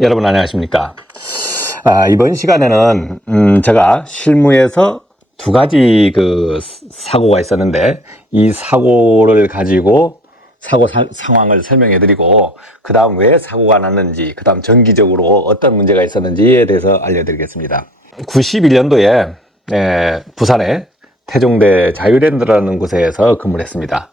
여러분 안녕하십니까? 이번 시간에는 제가 실무에서 두 가지 사고가 있었는데 이 사고를 가지고 사고 상황을 설명해 드리고 그 다음 왜 사고가 났는지 그 다음 정기적으로 어떤 문제가 있었는지에 대해서 알려드리겠습니다. 91년도에 부산의 태종대 자유랜드라는 곳에서 근무를 했습니다.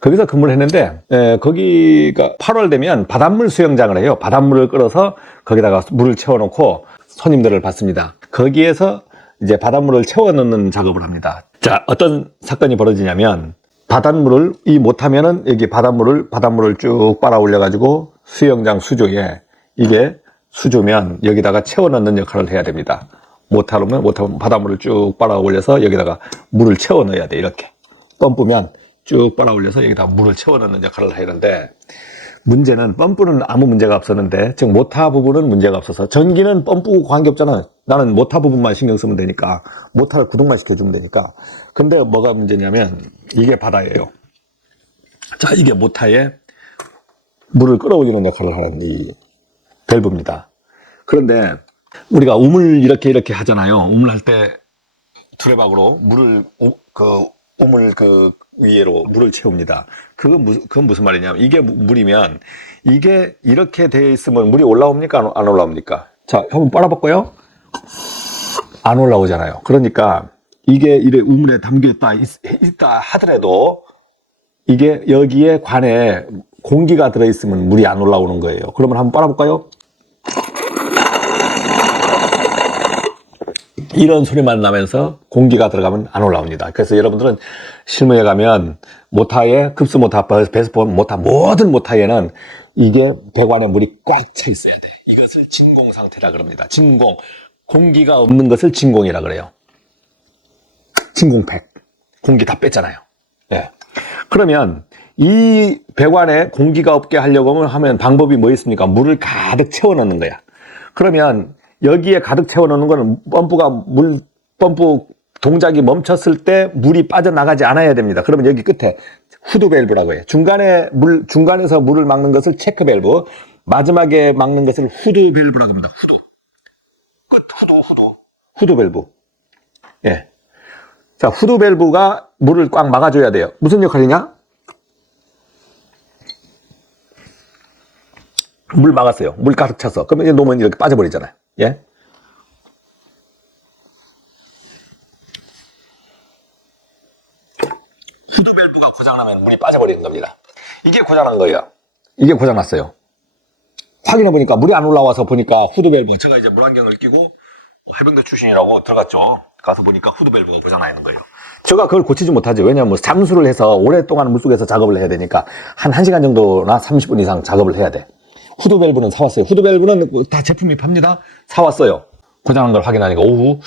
거기서 근무를 했는데 거기가 8월 되면 바닷물 수영장을 해요. 바닷물을 끌어서 거기다가 물을 채워놓고 손님들을 받습니다. 거기에서 이제 바닷물을 채워 넣는 작업을 합니다. 자, 어떤 사건이 벌어지냐면 바닷물을 못하면은 여기 바닷물을 쭉 빨아 올려 가지고 수영장 수조에 이게 수조면 여기다가 채워 넣는 역할을 해야 됩니다. 못하면 바닷물을 쭉 빨아 올려서 여기다가 물을 채워 넣어야 돼. 이렇게 펌프면 쭉 빨아 올려서 여기다 물을 채워 넣는 역할을 하는데, 문제는 펌프는 아무 문제가 없었는데, 즉 모타 부분은 문제가 없어서, 전기는 펌프 관계없잖아. 나는 모타 부분만 신경 쓰면 되니까, 모타를 구동만 시켜주면 되니까. 근데 뭐가 문제냐면 이게 바다예요. 자, 이게 모타에 물을 끌어올리는 역할을 하는 이 밸브입니다. 그런데 우리가 우물 이렇게 하잖아요. 우물 할 때 두레박으로 물을 우물 위로 물을 채웁니다. 그건 무슨 말이냐면, 이게 물이면, 이게 이렇게 되어 있으면 물이 올라옵니까? 안 올라옵니까? 자, 한번 빨아볼까요? 안 올라오잖아요. 그러니까, 이게 이래 우물에 담겨 있다 하더라도, 이게 여기에 관에 공기가 들어있으면 물이 안 올라오는 거예요. 그러면 한번 빨아볼까요? 이런 소리만 나면서 공기가 들어가면 안 올라옵니다. 그래서 여러분들은 실무에 가면 모타에 급수 모타, 배수본 모타, 모든 모타에는 이게 배관에 물이 꽉 차 있어야 돼. 이것을 진공 상태라 그럽니다. 진공. 공기가 없는 것을 진공이라 그래요. 진공팩. 공기 다 뺐잖아요. 네. 그러면 이 배관에 공기가 없게 하려고 하면 방법이 뭐 있습니까? 물을 가득 채워 넣는 거야. 그러면 여기에 가득 채워 넣는 거는 펌프 동작이 멈췄을 때 물이 빠져나가지 않아야 됩니다. 그러면 여기 끝에 후드 밸브라고 해요. 중간에서 물을 막는 것을 체크 밸브, 마지막에 막는 것을 후드 밸브라고 합니다. 후드 밸브. 예. 자, 후드 밸브가 물을 꽉 막아줘야 돼요. 무슨 역할이냐? 물 막았어요. 물 가득 차서. 그러면 놓으면 이렇게 빠져버리잖아요. 예? 후드 밸브가 고장나면 물이 빠져버리는 겁니다. 이게 고장난 거예요. 이게 고장났어요. 확인해보니까 물이 안 올라와서 보니까 후드 밸브, 제가 이제 물안경을 끼고 해병대 출신이라고 들어갔죠. 가서 보니까 후드 밸브가 고장나 있는 거예요. 제가 그걸 고치지 못하죠. 왜냐하면 잠수를 해서 오랫동안 물속에서 작업을 해야 되니까 한 1시간 정도나 30분 이상 작업을 해야 돼. 후드 밸브는 사왔어요. 후드 밸브는 다 제품이 팝니다. 사왔어요. 고장난 걸 확인하니까 오후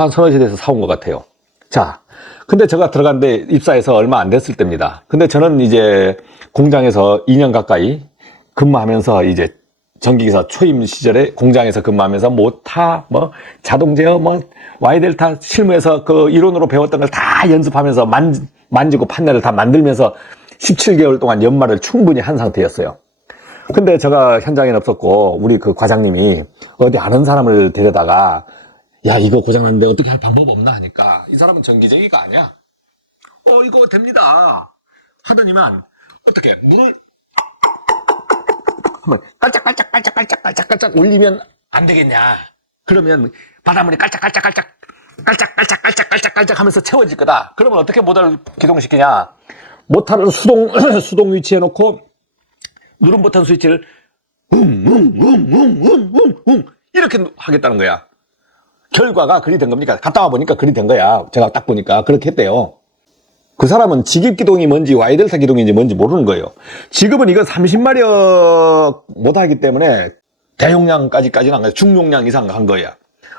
한 3-4시에서 사온 것 같아요. 자, 근데 제가 들어간데 입사해서 얼마 안 됐을 때입니다. 근데 저는 이제 공장에서 2년 가까이 근무하면서 이제 전기기사 초임 시절에 공장에서 근무하면서 모타, 자동 제어, Y델타 실무에서 그 이론으로 배웠던 걸 다 연습하면서 만지고 판넬을 다 만들면서 17개월 동안 연말을 충분히 한 상태였어요. 근데 제가 현장에는 없었고 우리 그 과장님이 어디 아는 사람을 데려다가, 야, 이거 고장났는데 어떻게 할 방법 없나 하니까, 이 사람은 전기쟁이가 아니야. 이거 됩니다 하더니만, 어떻게 물을 한번 깔짝깔짝 올리면 안 되겠냐. 그러면 바닷물이 깔짝깔짝 하면서 채워질 거다. 그러면 어떻게 모터를 기동시키냐. 모터를 수동 위치해 놓고 누른 버튼 스위치를 이렇게 하겠다는 거야. 결과가 그리 된 겁니까? 갔다 와 보니까 그리 된 거야. 제가 딱 보니까 그렇게 했대요. 그 사람은 지급 기동이 뭔지 Y델타 기동인지 뭔지 모르는 거예요. 지급은 이거 30마력 못하기 때문에 대용량까지는 안 가요. 중용량 이상 간 거야.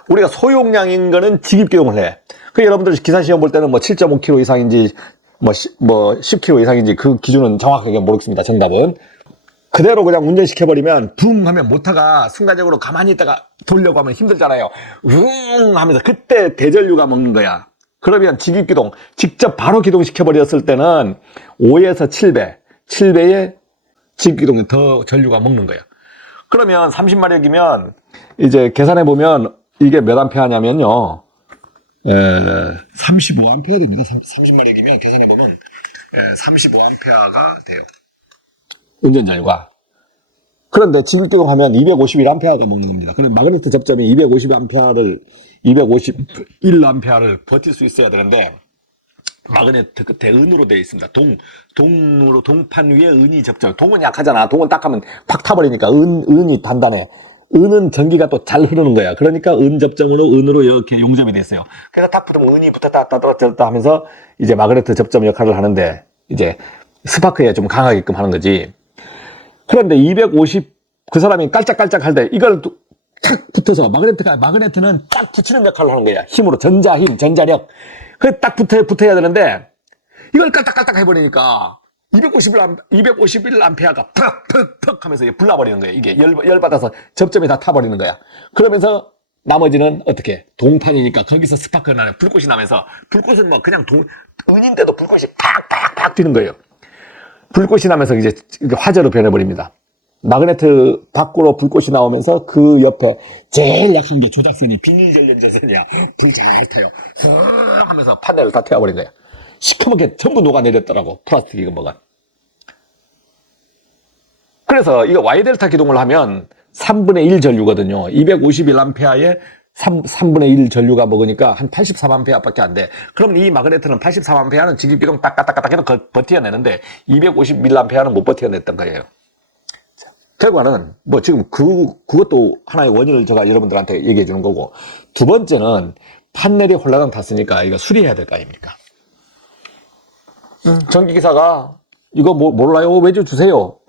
우리가 소용량인 거는 지급 기동을 해. 그 여러분들 기사 시험 볼 때는 7.5kg 이상인지 10kg 이상인지 그 기준은 정확하게 모르겠습니다. 정답은. 그대로 그냥 운전시켜버리면 붕 하면 모터가 순간적으로 가만히 있다가 돌려고 하면 힘들잖아요. 하면서 그때 대전류가 먹는 거야. 그러면 직입기동, 직접 바로 기동시켜버렸을 때는 5에서 7배의 직입기동이 더 전류가 먹는 거야. 그러면 30마력이면 이제 계산해 보면 이게 몇 암페어냐면요. 35암페어 됩니다. 30마력이면 계산해 보면 35암페어가 돼요. 운전자유가. 그런데 지극경하면 251암페어가 먹는 겁니다. 그럼 마그네트 접점이 251암페어를 버틸 수 있어야 되는데 마그네트 끝에 은으로 되어 있습니다. 동으로 동판 위에 은이 접점. 동은 약하잖아. 동은 딱 하면 팍 타버리니까 은이 단단해. 은은 전기가 또 잘 흐르는 거야. 그러니까 은 접점으로 은으로 이렇게 용접이 됐어요. 그래서 딱 붙으면 은이 붙었다 떨어졌다 하면서 이제 마그네트 접점 역할을 하는데 이제 스파크에 좀 강하게끔 하는 거지. 그런데 250 그 사람이 깔짝깔짝 할 때 이걸 탁 붙어서 마그네트는 딱 붙이는 역할을 하는 거야. 힘으로 전자힘, 전자력. 그 딱 붙어야 되는데 이걸 깔딱깔딱 해버리니까 251암페어가 퍽퍽퍽 하면서 불나버리는 거예요. 이게 열 받아서 접점이 다 타버리는 거야. 그러면서 나머지는 어떻게? 동판이니까 거기서 스파크가 나요. 불꽃이 나면서 불꽃은 뭐 그냥 은인데도 불꽃이 팍팍팍 튀는 거예요. 불꽃이 나면서 이제 화재로 변해버립니다. 마그네트 밖으로 불꽃이 나오면서 그 옆에 제일 약한 게 조작선이 비닐전련제선이야. 불 잘 타요. 하면서 판넬을 다 태워버린 거야. 시커멓게 전부 녹아내렸더라고. 플라스틱 이거 뭐가. 그래서 이거 Y델타 기동을 하면 3분의 1 전류거든요. 251암페어에 3분의 1 전류가 먹으니까 한 83암페어 밖에 안 돼. 그럼 이 마그네트는 83암페어는 직입기동 딱딱딱딱 해도 버텨내는데 251암페어는 못 버텨냈던 거예요. 결과는 뭐 지금 그것도 하나의 원인을 제가 여러분들한테 얘기해 주는 거고, 두 번째는 판넬이 홀라당 탔으니까 이거 수리해야 될 거 아닙니까? 전기기사가 이거 몰라요? 외주 주세요.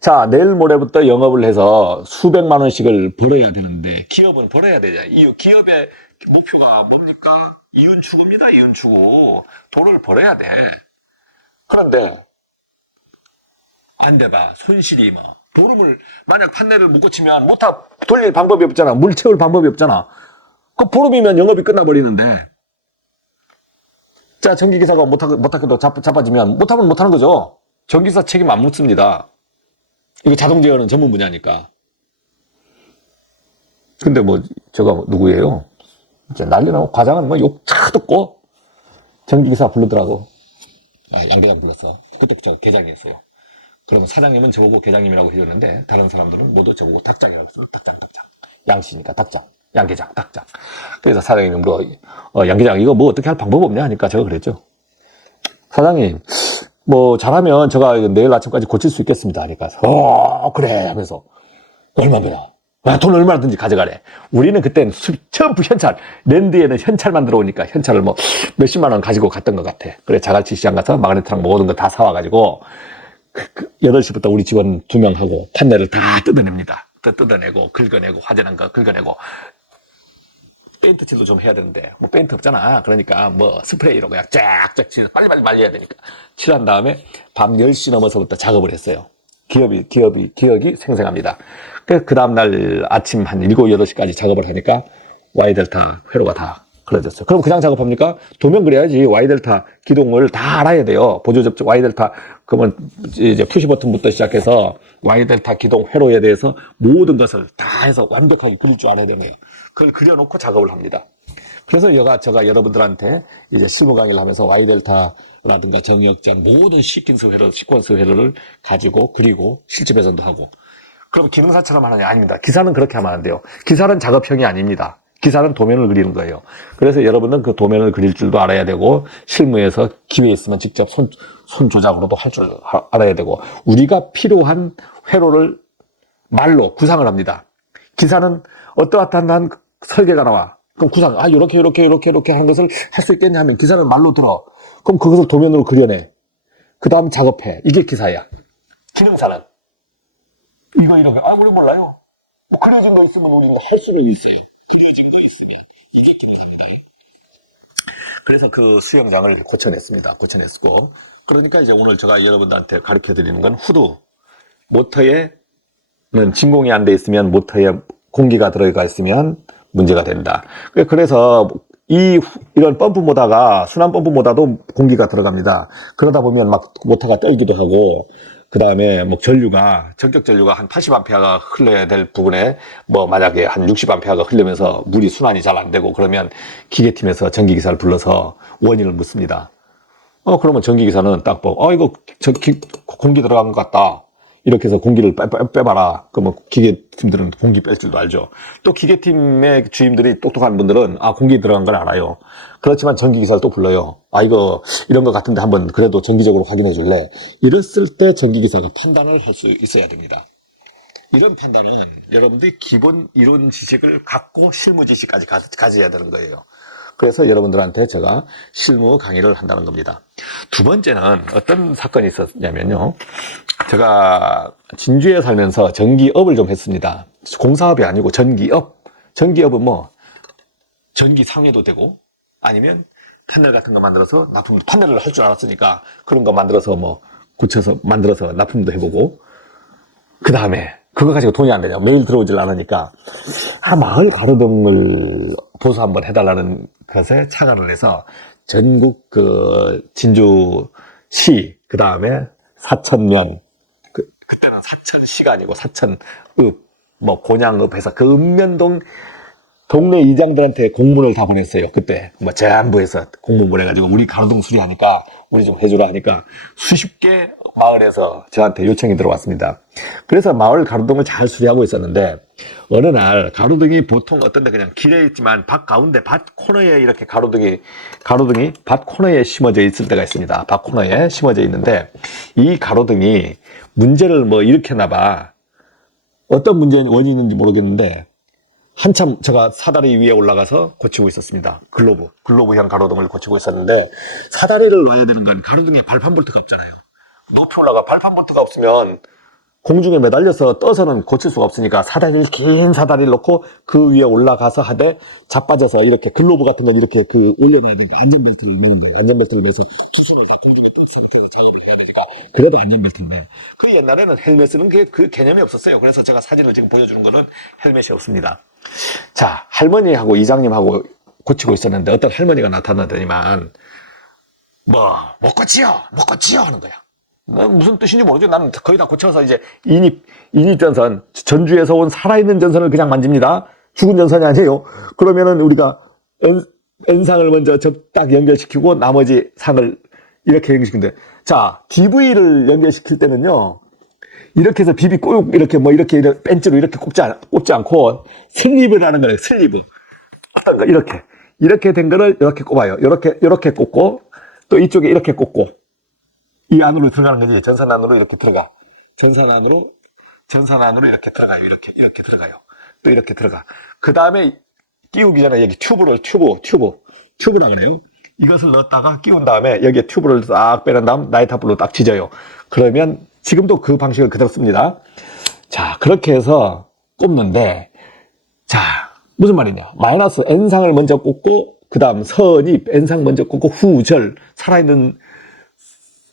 자, 내일 모레부터 영업을 해서 수백만 원씩을 벌어야 되는데 기업은 벌어야 되죠. 이 기업의 목표가 뭡니까? 이윤추구입니다. 이윤추구. 돈을 벌어야 돼. 그런데 안 돼봐. 손실이 뭐. 보름을 만약 판넬을 묶어치면 돌릴 방법이 없잖아. 물 채울 방법이 없잖아. 그 보름이면 영업이 끝나버리는데. 자, 전기기사가 못하게도 자빠지면 못하면 못하는 거죠. 전기사 책임 안 묻습니다. 이거 자동 제어는 전문 분야니까. 근데 뭐 제가 누구예요? 이제 난리나고 과장은 뭐 욕 차 듣고 전기기사 부르더라고. 양대장 불렀어. 그때 저 계장이었어요. 그러면 사장님은 저보고 계장님이라고 해줬는데 다른 사람들은 모두 저보고 닭장이라고 했어. 닭장. 양씨니까 닭장. 양계장, 닭장. 그래서 사장님이 물어, 양계장 이거 뭐 어떻게 할 방법 없냐 하니까 제가 그랬죠. 사장님, 뭐 잘하면 제가 내일 아침까지 고칠 수 있겠습니다 하니까 그래 하면서 얼마면 돈 얼마든지 가져가래. 우리는 그땐 전부 현찰, 랜드에는 현찰만 들어오니까 현찰을 뭐 몇십만 원 가지고 갔던 것 같아. 그래 자갈치 시장 가서 마그네트랑 모든 거 다 사와가지고 8시부터 우리 직원 2명하고 판넬을 다 뜯어냅니다. 뜯어내고 긁어내고 화재난 거 긁어내고 페인트 칠도 좀 해야 되는데 뭐 페인트 없잖아. 그러니까 뭐 스프레이로 그냥 쫙쫙 칠해서 빨리빨리 말려야 되니까 칠한 다음에 밤 10시 넘어서부터 작업을 했어요. 기억이 생생합니다. 그 다음날 아침 한 7, 8시까지 작업을 하니까 Y델타 회로가 다 그려졌어요. 그럼 그냥 작업합니까? 도면 그려야지. Y델타 기동을 다 알아야 돼요. 보조 접촉 Y델타 그러면 이제 푸시 버튼부터 시작해서 Y델타 기동 회로에 대해서 모든 것을 다 해서 완벽하게 그릴 줄 알아야 되네요. 그걸 그려놓고 작업을 합니다. 그래서 제가 여러분들한테 이제 실무 강의를 하면서 Y델타라든가 정역장 모든 시퀀스 회로를 가지고 그리고 실제 배선도 하고. 그럼 기능사처럼 하느냐? 아닙니다. 기사는 그렇게 하면 안 돼요. 기사는 작업형이 아닙니다. 기사는 도면을 그리는 거예요. 그래서 여러분은 그 도면을 그릴 줄도 알아야 되고 실무에서 기회에 있으면 직접 손 조작으로도 할 줄 알아야 되고 우리가 필요한 회로를 말로 구상을 합니다. 기사는 어떠한 설계가 나와. 그럼 구상, 요렇게 하는 것을 할 수 있겠냐 하면 기사는 말로 들어. 그럼 그것을 도면으로 그려내. 그 다음 작업해. 이게 기사야. 기능사는 이거 이렇게. 우리 몰라요. 뭐 그려진 거 있으면 우리는 할 수는 있어요. 그려진 거 있으면 이게 기능사입니다. 그래서 그 수영장을 고쳐냈습니다. 고쳐냈고. 그러니까 이제 오늘 제가 여러분들한테 가르쳐 드리는 건 후드. 모터에는 진공이 안 돼 있으면 모터에 공기가 들어가 있으면 문제가 된다. 그래서 이런 펌프 모다가 순환 펌프 모다도 공기가 들어갑니다. 그러다 보면 막 모터가 떨기도 하고 그 다음에 뭐 전류가, 전격 전류가 한 80A가 흘러야 될 부분에 뭐 만약에 한 60A가 흘리면서 물이 순환이 잘 안 되고 그러면 기계팀에서 전기기사를 불러서 원인을 묻습니다. 그러면 전기기사는 딱 보고, 이거 공기 들어간 것 같다. 이렇게 해서 공기를 빼봐라. 그러면 기계팀들은 공기 뺄 줄도 알죠. 또 기계팀의 주임들이 똑똑한 분들은 공기 들어간 걸 알아요. 그렇지만 전기기사를 또 불러요. 이거 이런 것 같은데 한번 그래도 정기적으로 확인해 줄래? 이랬을 때 전기기사가 판단을 할 수 있어야 됩니다. 이런 판단은 여러분들이 기본 이론 지식을 갖고 실무 지식까지 가져야 되는 거예요. 그래서 여러분들한테 제가 실무 강의를 한다는 겁니다. 두 번째는 어떤 사건이 있었냐면요. 제가 진주에 살면서 전기업을 좀 했습니다. 공사업이 아니고 전기업. 전기업은 뭐 전기 상해도 되고 아니면 패널 같은 거 만들어서 패널을 할 줄 알았으니까 그런 거 만들어서 뭐 굳혀서 만들어서 납품도 해보고, 그 다음에 그거 가지고 돈이 안 되냐, 매일 들어오질 않으니까 마을 가로등을 보수 한번 해달라는 것에 착안을 해서 전국 그 진주시, 그 다음에 사천면, 그때는 사천시가 아니고 사천읍, 뭐 곤양읍 해서 그 읍면동 동네 이장들한테 공문을 다 보냈어요. 그때 뭐 제안부에서 공문 보내가지고 우리 가로등 수리하니까 우리 좀 해주라 하니까 수십 개 마을에서 저한테 요청이 들어왔습니다. 그래서 마을 가로등을 잘 수리하고 있었는데 어느 날 가로등이 보통 어떤 데 그냥 길에 있지만 밭 가운데 밭 코너에 이렇게 가로등이 밭 코너에 심어져 있을 때가 있습니다. 밭 코너에 심어져 있는데 이 가로등이 문제를 뭐 일으켰나 봐. 어떤 원인이 있는지 모르겠는데 한참 제가 사다리 위에 올라가서 고치고 있었습니다. 글로브형 가로등을 고치고 있었는데 사다리를 놔야 되는 건 가로등에 발판 볼트가 없잖아요. 높이 올라가 발판 볼트가 없으면 공중에 매달려서 떠서는 고칠 수가 없으니까 긴 사다리를 놓고 그 위에 올라가서 하되 자빠져서 이렇게 글로브 같은 건 이렇게 올려놔야 되니까 안전벨트를 매는데 안전벨트를 매서 투손을 다 공중에 상태에서 작업을 해야 되니까 그래도 안전벨트를 매. 그 옛날에는 헬멧은 그 개념이 없었어요. 그래서 제가 사진을 지금 보여주는 거는 헬멧이 없습니다. 자, 할머니하고 이장님하고 고치고 있었는데 어떤 할머니가 나타나더니만 못 고치요 하는 거야. 무슨 뜻인지 모르죠. 나는 거의 다 고쳐서 이제 인입전선, 전주에서 온 살아있는 전선을 그냥 만집니다. 죽은 전선이 아니에요. 그러면은 우리가 N상을 먼저 딱 연결시키고 나머지 상을 이렇게 연결시키는데, 자, DV를 연결시킬 때는요, 이렇게 해서 비비 꼭 이렇게 벤치로 이렇게 꼽지 않고 슬리브를 하는 거예요. 슬리브. 어떤 거 이렇게 된 거를 이렇게 꼽아요. 이렇게 꼽고 또 이쪽에 이렇게 꼽고 이 안으로 들어가는 거지. 전선 안으로 이렇게 들어가. 전선 안으로 이렇게 들어가요. 이렇게 들어가요. 또 이렇게 들어가. 그 다음에 끼우기 전에 여기 튜브라 그래요. 이것을 넣었다가 끼운 다음에 여기에 튜브를 싹 빼는 다음 나이타불로 딱 지져요. 그러면 지금도 그 방식을 그대로 씁니다. 자, 그렇게 해서 꼽는데, 자, 무슨 말이냐. 마이너스 N상을 먼저 꼽고, 그 다음 선입, N상 먼저 꼽고, 후절, 살아있는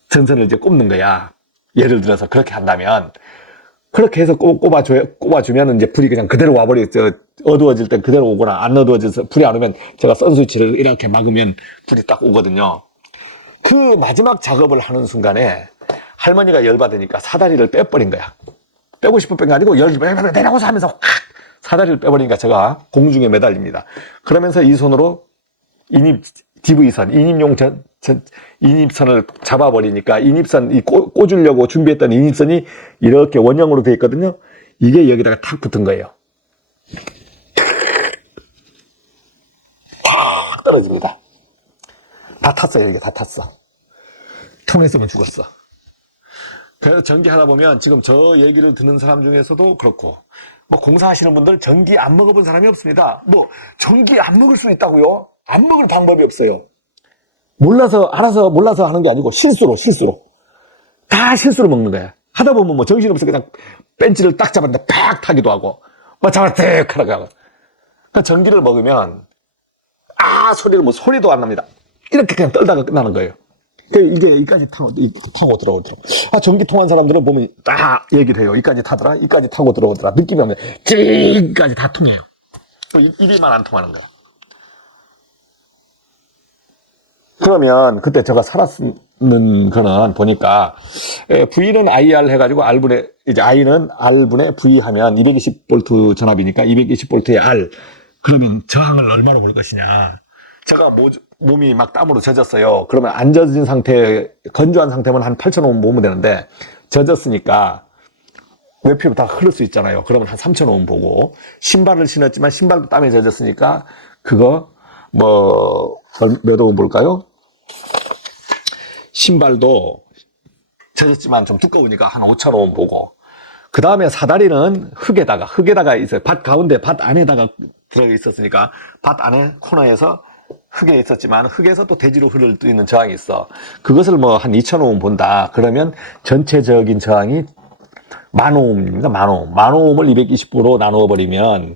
전선을 이제 꼽는 거야. 예를 들어서 그렇게 한다면, 그렇게 해서 꼽아주면 이제 불이 그냥 그대로 와버리겠죠. 어두워질 때 그대로 오거나, 안 어두워져서 불이 안 오면 제가 선 스위치를 이렇게 막으면 불이 딱 오거든요. 그 마지막 작업을 하는 순간에 할머니가 열받으니까 사다리를 빼버린 거야. 빼고 싶은 게 아니고 내려고서 하면서 사다리를 빼버리니까 제가 공중에 매달립니다. 그러면서 이 손으로 DV선, 인입선을 잡아버리니까 인입선, 꽂으려고 준비했던 인입선이 이렇게 원형으로 되어 있거든요. 이게 여기다가 탁 붙은 거예요. 탁 떨어집니다. 다 탔어요. 이게 다 탔어. 통했으면 죽었어. 그래서 전기하다 보면 지금 저 얘기를 듣는 사람 중에서도 그렇고, 뭐 공사하시는 분들 전기 안 먹어본 사람이 없습니다. 뭐 전기 안 먹을 수 있다고요? 안 먹을 방법이 없어요. 몰라서 하는 게 아니고 실수로 다 실수로 먹는 거야. 하다 보면 뭐 정신없어 그냥 벤치를 딱 잡았는데 팍 타기도 하고 뭐 잡았대 하라고 하고. 그러니까 전기를 먹으면 소리도 안 납니다. 이렇게 그냥 떨다가 끝나는 거예요. 이게 이까지 타고 들어오더라. 전기 통한 사람들은 보면 딱 얘기를 해요. 이까지 타더라, 이까지 타고 들어오더라. 느낌이 오면 찌까지 다 통해요. 이리만 안 통하는 거야. 그러면 그때 제가 살았는 거는 보니까 V는 IR 해가지고 R분의 이제 I는 R분의 V 하면 220V 전압이니까 220V의 R. 그러면 저항을 얼마로 볼 것이냐. 제가 몸이 막 땀으로 젖었어요. 그러면 안 젖은 상태, 건조한 상태면 한 8,000오hm 보면 되는데 젖었으니까 외피로 다 흐를 수 있잖아요. 그러면 한 3,000오hm 보고 신발을 신었지만 신발도 땀에 젖었으니까 그거 몇 오hm 볼까요? 신발도 젖었지만 좀 두꺼우니까 한 5,000오hm 보고 그 다음에 사다리는 흙에다가 있어요. 밭 가운데 밭 안에다가 들어 있었으니까 밭 안에 코너에서 흙에 있었지만 흙에서 또 대지로 흐를 수 있는 저항이 있어. 그것을 뭐 한 2,000오hm 본다. 그러면 전체적인 저항이 10,000ohm입니다. 10,000ohm. 10,000ohm을 220으로 나누어 버리면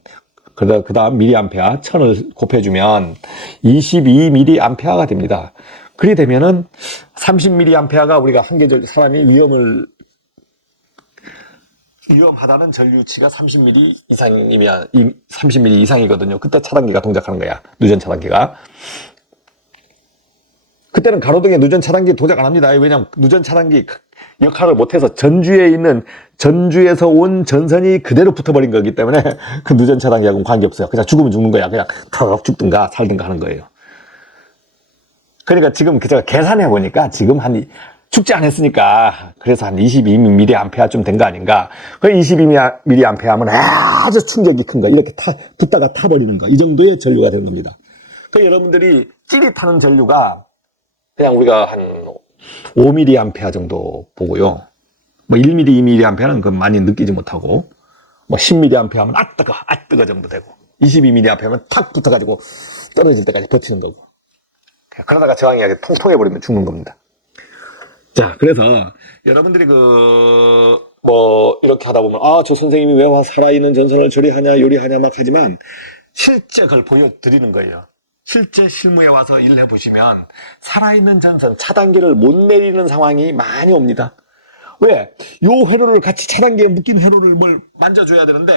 그 다음 미리암페어 1000을 곱해주면 22mA가 됩니다. 그리 되면은 30mA가 우리가 한계적 사람이 위험하다는 전류치가 30mm 이상이면 30mm 이상이거든요. 그때 차단기가 동작하는 거야. 누전 차단기가. 그때는 가로등에 누전 차단기 동작 안 합니다. 왜냐면 누전 차단기 역할을 못해서 전주에서 온 전선이 그대로 붙어버린 거기 때문에 그 누전 차단기하고는 관계없어요. 그냥 죽으면 죽는 거야. 그냥 턱 죽든가 살든가 하는 거예요. 그러니까 지금 제가 계산해 보니까 지금 죽지 않았으니까 그래서 한 22mAh 좀 된 거 아닌가. 그 22mAh 하면 아주 충격이 큰 거. 이렇게 붙다가 타버리는 거. 이 정도의 전류가 되는 겁니다. 그 여러분들이 찌릿하는 전류가 그냥 우리가 한 5mA 정도 보고요. 뭐 1mm, 2mA는 그 많이 느끼지 못하고, 뭐 10mA 하면 뜨거 정도 되고, 22mA 하면 탁 붙어가지고 떨어질 때까지 버티는 거고. 그러다가 저항이 통통해버리면 죽는 겁니다. 자, 그래서 여러분들이 이렇게 하다 보면, 저 선생님이 왜 살아있는 전선을 저리 하냐, 요리 하냐 막 하지만, 실제 그걸 보여드리는 거예요. 실제 실무에 와서 일을 해보시면 살아있는 전선 차단기를 못 내리는 상황이 많이 옵니다. 왜? 요 회로를 같이 차단기에 묶인 회로를 만져줘야 되는데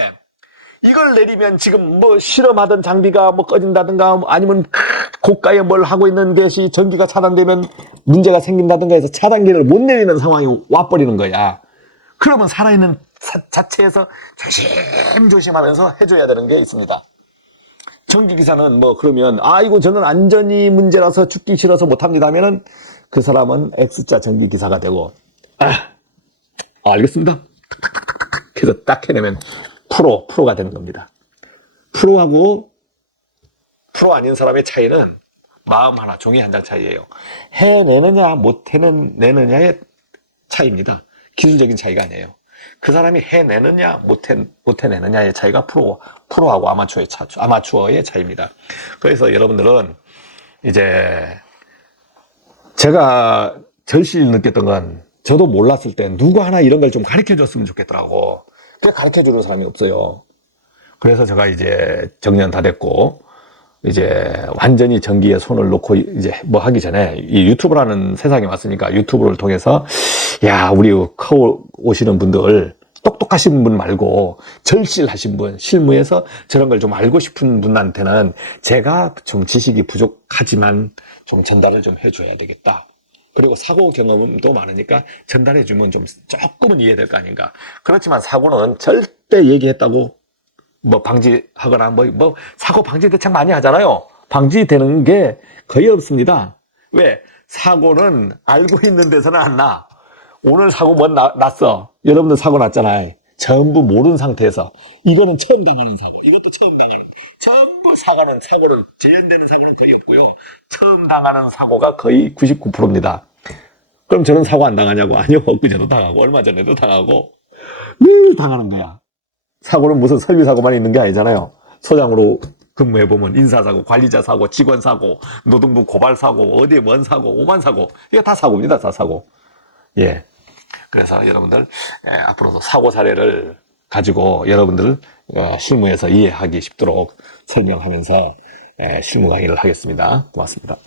이걸 내리면 지금 실험하던 장비가 꺼진다든가 아니면 고가에 뭘 하고 있는 것이 전기가 차단되면 문제가 생긴다든가 해서 차단기를 못 내리는 상황이 와버리는 거야. 그러면 살아있는 자체에서 조심하면서 해줘야 되는 게 있습니다. 전기기사는 그러면 이거 저는 안전이 문제라서 죽기 싫어서 못합니다 하면은 그 사람은 X자 전기기사가 되고 알겠습니다 그래서 딱 해내면 프로가 되는 겁니다. 프로하고 프로 아닌 사람의 차이는 마음 하나 종이 한 장 차이예요. 해내느냐 못 해내느냐의 차이입니다. 기술적인 차이가 아니에요. 그 사람이 해내느냐 못 해내느냐의 차이가 프로하고 아마추어의 차이입니다. 그래서 여러분들은 이제 제가 절실히 느꼈던 건 저도 몰랐을 때 누구 하나 이런 걸 좀 가르쳐 줬으면 좋겠더라고. 그래 가르쳐 주는 사람이 없어요. 그래서 제가 이제 정년 다 됐고 이제 완전히 전기에 손을 놓고 이제 하기 전에 이 유튜브라는 세상에 왔으니까 유튜브를 통해서 우리 커 오시는 분들 똑똑하신 분 말고 절실하신 분, 실무에서 저런 걸 좀 알고 싶은 분한테는 제가 좀 지식이 부족하지만 좀 전달을 좀 해줘야 되겠다. 그리고 사고 경험도 많으니까 전달해주면 좀 조금은 이해될 거 아닌가. 그렇지만 사고는 절대 얘기했다고 방지하거나 사고 방지 대책 많이 하잖아요. 방지되는 게 거의 없습니다. 왜? 사고는 알고 있는 데서는 안 나. 오늘 사고 났어. 여러분들 사고 났잖아요. 전부 모르는 상태에서. 이거는 처음 당하는 사고. 이것도 처음 당하는. 전부 사고를 재현되는 사고는 거의 없고요. 처음 당하는 사고가 거의 99%입니다. 그럼 저는 사고 안 당하냐고. 아니요. 엊그제도 당하고 얼마 전에도 당하고 늘 당하는 거야. 사고는 무슨 설비사고만 있는 게 아니잖아요. 소장으로 근무해보면 인사사고, 관리자사고, 직원사고, 노동부 고발사고, 어디에 뭔 사고, 오만 사고. 이거 다 사고입니다. 다 사고. 예. 그래서 여러분들 앞으로도 사고 사례를 가지고 여러분들 실무에서 이해하기 쉽도록 설명하면서 실무 강의를 하겠습니다. 고맙습니다.